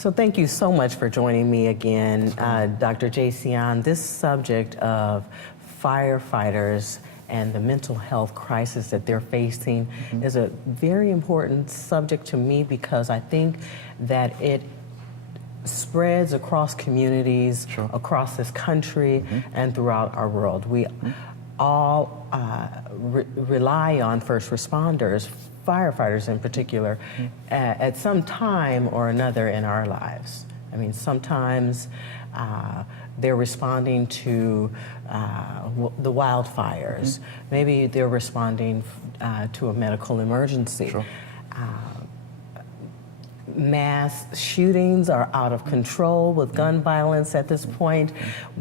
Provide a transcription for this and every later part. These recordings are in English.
So thank you so much for joining me again, Dr. J.C. on this subject of firefighters and the mental health crisis that they're facing is a very important subject to me because I think that it spreads across communities, across this country, and throughout our world. We all rely on first responders, firefighters in particular, at some time or another in our lives. I mean, sometimes they're responding to the wildfires. Maybe they're responding to a medical emergency. Mass shootings are out of control with gun violence at this point.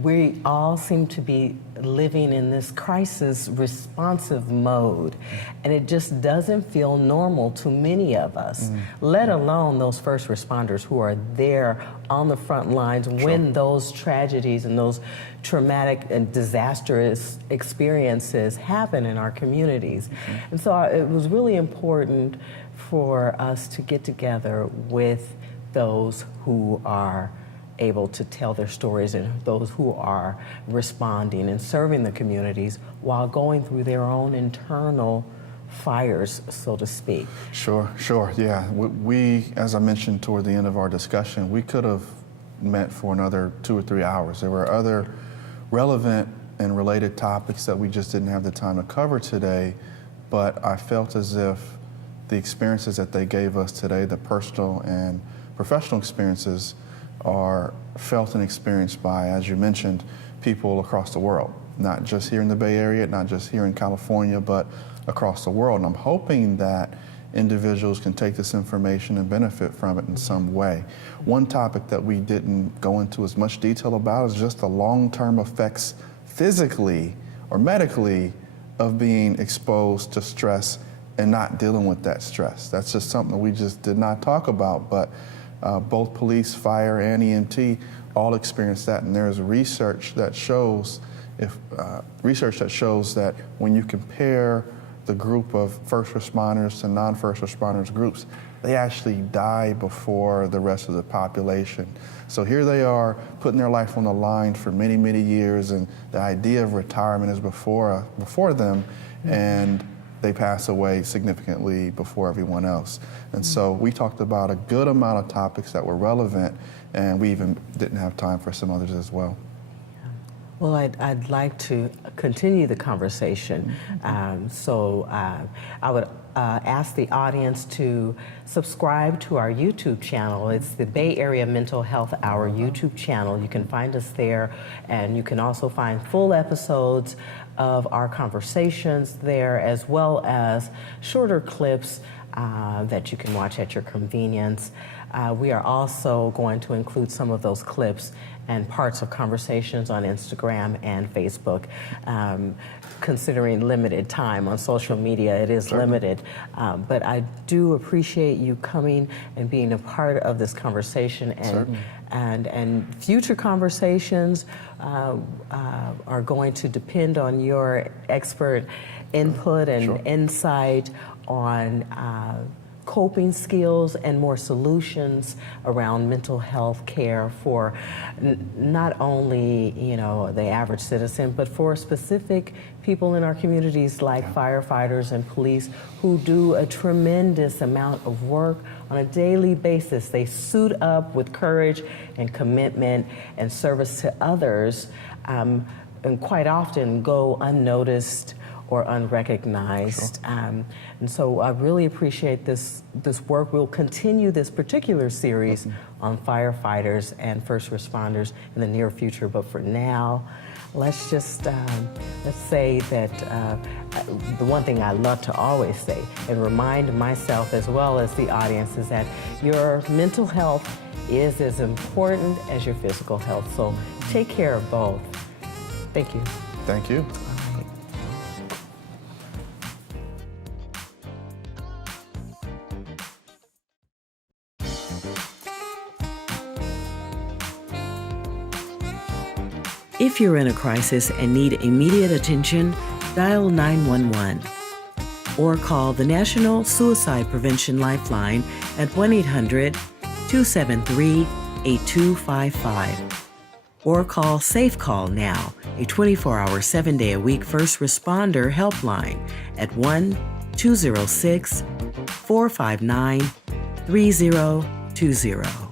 We all seem to be living in this crisis responsive mode, and it just doesn't feel normal to many of us, let alone those first responders who are there on the front lines when those tragedies and those traumatic and disastrous experiences happen in our communities. And so it was really important for us to get together with those who are able to tell their stories and those who are responding and serving the communities while going through their own internal fires, so to speak. Sure, yeah. We, as I mentioned toward the end of our discussion, we could have met for another 2 or 3 hours. There were other relevant and related topics that we just didn't have the time to cover today, but I felt as if the experiences that they gave us today, the personal and professional experiences, are felt and experienced by, as you mentioned, people across the world, not just here in the Bay Area, not just here in California, but across the world. And I'm hoping that individuals can take this information and benefit from it in some way. One topic that we didn't go into as much detail about is just the long-term effects physically or medically of being exposed to stress and not dealing with that stress. That's just something that we just did not talk about, but both police, fire, and EMT all experience that, and there's research that shows that when you compare the group of first responders to non-first responders groups, they actually die before the rest of the population. So here they are putting their life on the line for many, many years, and the idea of retirement is before them, and they pass away significantly before everyone else. And so we talked about a good amount of topics that were relevant, and we even didn't have time for some others as well. Well, I'd like to continue the conversation. So I would ask the audience to subscribe to our YouTube channel. It's the Bay Area Mental Health Hour YouTube channel. You can find us there, and you can also find full episodes of our conversations there, as well as shorter clips that you can watch at your convenience. We are also going to include some of those clips and parts of conversations on Instagram and Facebook. Considering limited time on social media, it is limited. But I do appreciate you coming and being a part of this conversation, and future conversations are going to depend on your expert input and insight on coping skills and more solutions around mental health care for not only, the average citizen, but for specific people in our communities like firefighters and police who do a tremendous amount of work on a daily basis. They suit up with courage and commitment and service to others, and quite often go unnoticed or unrecognized. And so I really appreciate this work. We'll continue this particular series on firefighters and first responders in the near future, but for now, let's just let's say that the one thing I love to always say and remind myself as well as the audience is that your mental health is as important as your physical health. So take care of both. Thank you. Thank you. If you're in a crisis and need immediate attention, dial 911 or call the National Suicide Prevention Lifeline at 1-800 273-8255. Or call Safe Call Now, a 24-hour, 7-day-a-week first responder helpline at 1-206-459-3020.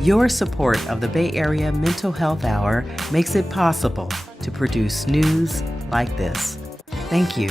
Your support of the Bay Area Mental Health Hour makes it possible to produce news like this. Thank you.